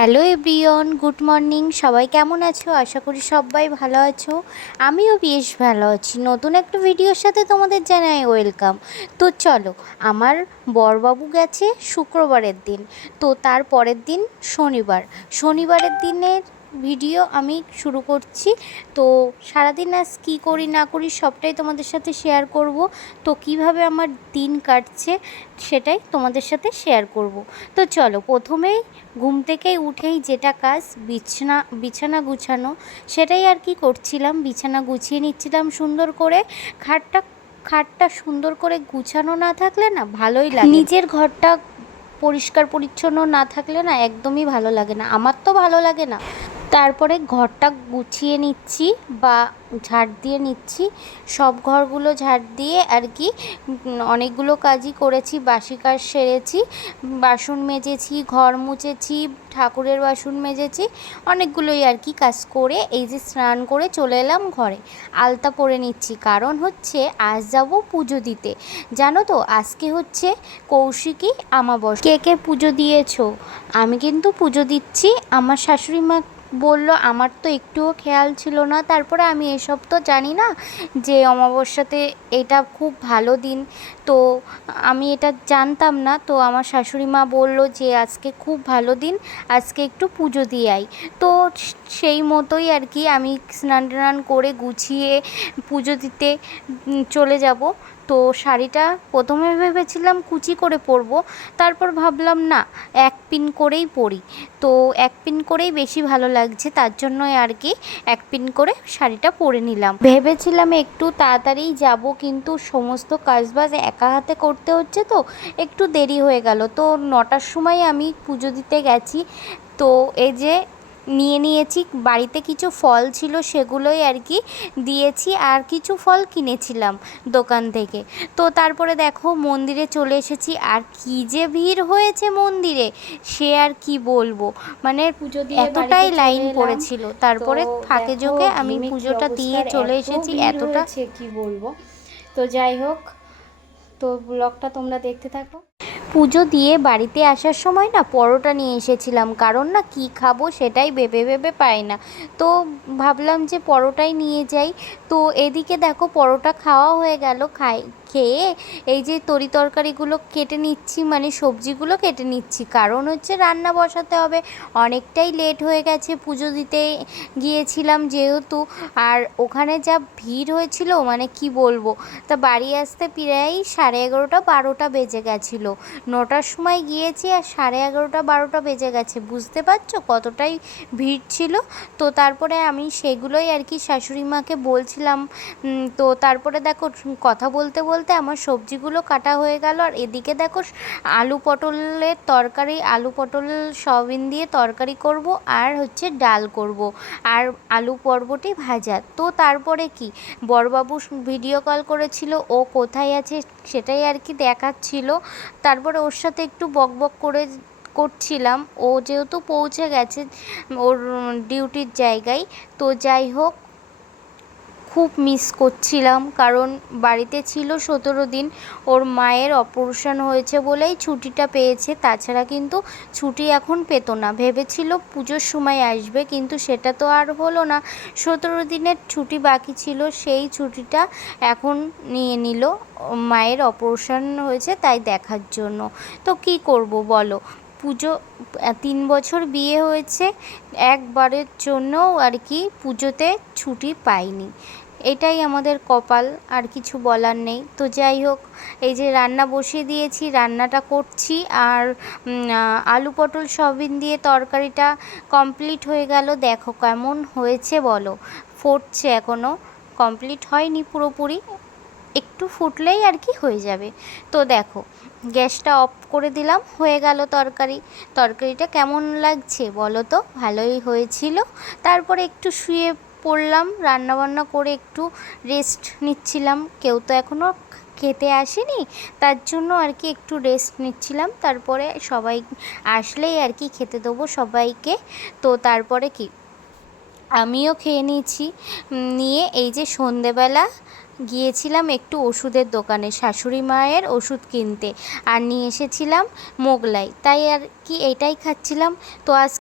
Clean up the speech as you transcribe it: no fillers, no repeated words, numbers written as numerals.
Hello everyone, good morning. সবাই কেমন আছো? আশা করি সবাই ভালো আছো। আমিও বেশ ভালো আছি। নতুন একটা ভিডিওর সাথে তোমাদের জানাই ওয়েলকাম। তো চলো, আমার বরবাবু গেছে শুক্রবারের দিন, তো তার পরের দিন শনিবারের দিনের ভিডিও আমি শুরু করছি। তো সারাদিন আজ কী করি না করি সবটাই তোমাদের সাথে শেয়ার করব। তো কিভাবে আমার দিন কাটছে সেটাই তোমাদের সাথে শেয়ার করব। তো চলো, প্রথমেই ঘুম থেকে উঠেই যেটা কাজ, বিছানা গুছানো, সেটাই আর কি করছিলাম। বিছানা গুছিয়ে নিচ্ছিলাম সুন্দর করে। খাটটা সুন্দর করে গুছানো না থাকলে না ভালোই লাগে। নিজের ঘরটা পরিষ্কার পরিচ্ছন্ন না থাকলে না একদমই ভালো লাগে না, আমার তো ভালো লাগে না। তারপরে ঘরটা গুছিয়ে নিচ্ছি বা ঝাড় দিয়ে নিচ্ছি। সব ঘরগুলো ঝাড় দিয়ে আর কি অনেকগুলো কাজই করেছি, বাসি কাজ সেরেছি, বাসন মেজেছি, ঘর মুছেছি, ঠাকুরের বাসন মেজেছি, অনেকগুলোই আর কি কাজ করে এই যে স্নান করে চলে এলাম ঘরে। আলতা পরে নিচ্ছি, কারণ হচ্ছে আজ যাব পুজো দিতে। জানো তো আজকে হচ্ছে কৌশিকী আমাবস্যা। কে কে পুজো দিয়েছো? আমি কিন্তু পুজো দিচ্ছি। আমার শাশুড়ি মা বলল, আমার তো একটুও খেয়াল ছিল না। তারপরে আমি এসব তো জানি না যে অমাবস্যাতে এটা খুব ভালো দিন, তো আমি এটা জানতাম না। তো আমার শাশুড়ি মা বলল যে আজকে খুব ভালো দিন, আজকে একটু পুজো দিয়ে আই। তো সেই মতোই আর কি আমি স্নান টান করে গুছিয়ে পুজো দিতে চলে যাব। তো শাড়িটা প্রথমে ভেবেছিলাম কুচি করে পরবো, তারপর ভাবলাম না, এক পিন করেই পরি। তো এক পিন করেই বেশি ভালো লাগছে, তার জন্যই আর কি এক পিন করে শাড়িটা পরে নিলাম। ভেবেছিলাম একটু তাড়াতাড়ি যাব, কিন্তু সমস্ত কাজবাজ একা হাতে করতে হচ্ছে, তো একটু দেরি হয়ে গেল। তো 9টার সময় আমি পুজো দিতে গেছি। তো এই যে নিয়ে নিয়েছি, বাড়িতে কিছু ফল ছিল সেগুলোই আর কি দিয়েছি, আর কিছু ফল কিনেছিলাম দোকান থেকে। তো তারপরে দেখো মন্দিরে চলে এসেছি, আর কি যে ভিড় হয়েছে মন্দিরে, সে আর কি বলবো। মানে পুজো দিয়ে এতটাই বাড়িতে লাইন চলে এলাম। পড়েছিল, তো তারপরে ফাঁকে দেখো ঝোঁকে আমি ঘেমে কি পুজোটা দিয়ে অবস্থার, চলে এত এসেছি। ভিড় এতটা হয়েছে কি বলবো। তো যাই হোক, তো ব্লগটা তোমরা দেখতে থাকো। পুজো দিয়ে বাড়িতে আসার সময় না পরোটা নিয়ে এসেছিলাম, কারণ না কি খাবো সেটাই ভেবে ভেবে পাই না। তো ভাবলাম যে পরোটাই নিয়ে যাই। তো এদিকে দেখো পরোটা খাওয়া হয়ে গেল। খেয়ে এই যে তরি তরকারিগুলো কেটে নিচ্ছি, মানে সবজিগুলো কেটে নিচ্ছি, কারণ হচ্ছে রান্না বসাতে হবে। অনেকটাই লেট হয়ে গেছে, পুজো দিতে গিয়েছিলাম যেহেতু, আর ওখানে যা ভিড় হয়েছিল মানে কি বলবো। তা বাড়ি আসতে প্রায় 11:30 12টা বেজে গেছিলো। 9টার সময় গিয়েছি আর 11:30 12টা বেজে গেছে, বুঝতে পারছো কতটাই ভিড় ছিল। তো তারপরে আমি সেগুলোই আর কি শাশুড়ি মাকে বলছিলাম। তো তারপরে দেখো কথা বলতে বলতে আমার সবজিগুলো কাটা হয়ে গেল, আর এদিকে দেখো আলু পটলের তরকারি, আলু পটল সয়াবিন দিয়ে তরকারি করব, আর হচ্ছে ডাল করব, আর আলু বরবটি ভাজা। তো তারপরে কি, বড়বাবু ভিডিও কল করেছিল, ও কোথায় আছে সেটাই আর কি দেখাচ্ছিল। তারপরে ওর সাথে একটু বকবক করছিলাম, ও যেহেতু পৌঁছে গেছে ওর ডিউটির জায়গায়। তো যাই হোক, খুব মিস করছিলাম, কারণ বাড়িতে ছিল 17 দিন। ওর মায়ের অপারেশন হয়েছে বলেই ছুটিটা পেয়েছে, তাছাড়া কিন্তু ছুটি এখন পেতো না। ভেবেছিল পুজোর সময় আসবে, কিন্তু সেটা তো আর হলো না। 17 দিনের ছুটি বাকি ছিল, সেই ছুটিটা এখন নিয়ে নিল। মায়ের অপারেশন হয়েছে তাই দেখার জন্য। তো কি করব বলো, পুজো 3 বছর বিয়ে হয়েছে, একবারের জন্যও আর কি পুজোতে ছুটি পাইনি। এটাই আমাদের কপাল, আর কিছু বলার নেই। তো যাই হোক, এই যে রান্না বসিয়ে দিয়েছি, রান্নাটা করছি, আর আলু পটল সয়াবিন দিয়ে তরকারিটা কমপ্লিট হয়ে গেল। দেখো কেমন হয়েছে বলো, ফুটছে, এখনও কমপ্লিট হয়নি পুরোপুরি, একটু ফুটলেই আর কি হয়ে যাবে। তো দেখো গ্যাসটা অফ করে দিলাম, হয়ে গেল তরকারিটা কেমন লাগছে বলো তো, ভালোই হয়েছিল। তারপরে একটু শুয়ে পড়লাম, রান্নাবান্না করে একটু রেস্ট নিচ্ছিলাম। কেউ তো এখনও খেতে আসেনি, তার জন্য আর কি একটু রেস্ট নিচ্ছিলাম। তারপরে সবাই আসলেই আর কি খেতে দেবো সবাইকে। তো তারপরে কি, আমিও খেয়ে নিয়েছি। নিয়ে এই যে সন্ধেবেলা গিয়েছিলাম একটু ওষুধের দোকানে শাশুড়ি মায়ের ওষুধ কিনতে, আর নিয়ে এসেছিলাম মোগলাই, তাই আর কি এটাই খাচ্ছিলাম। তো আজ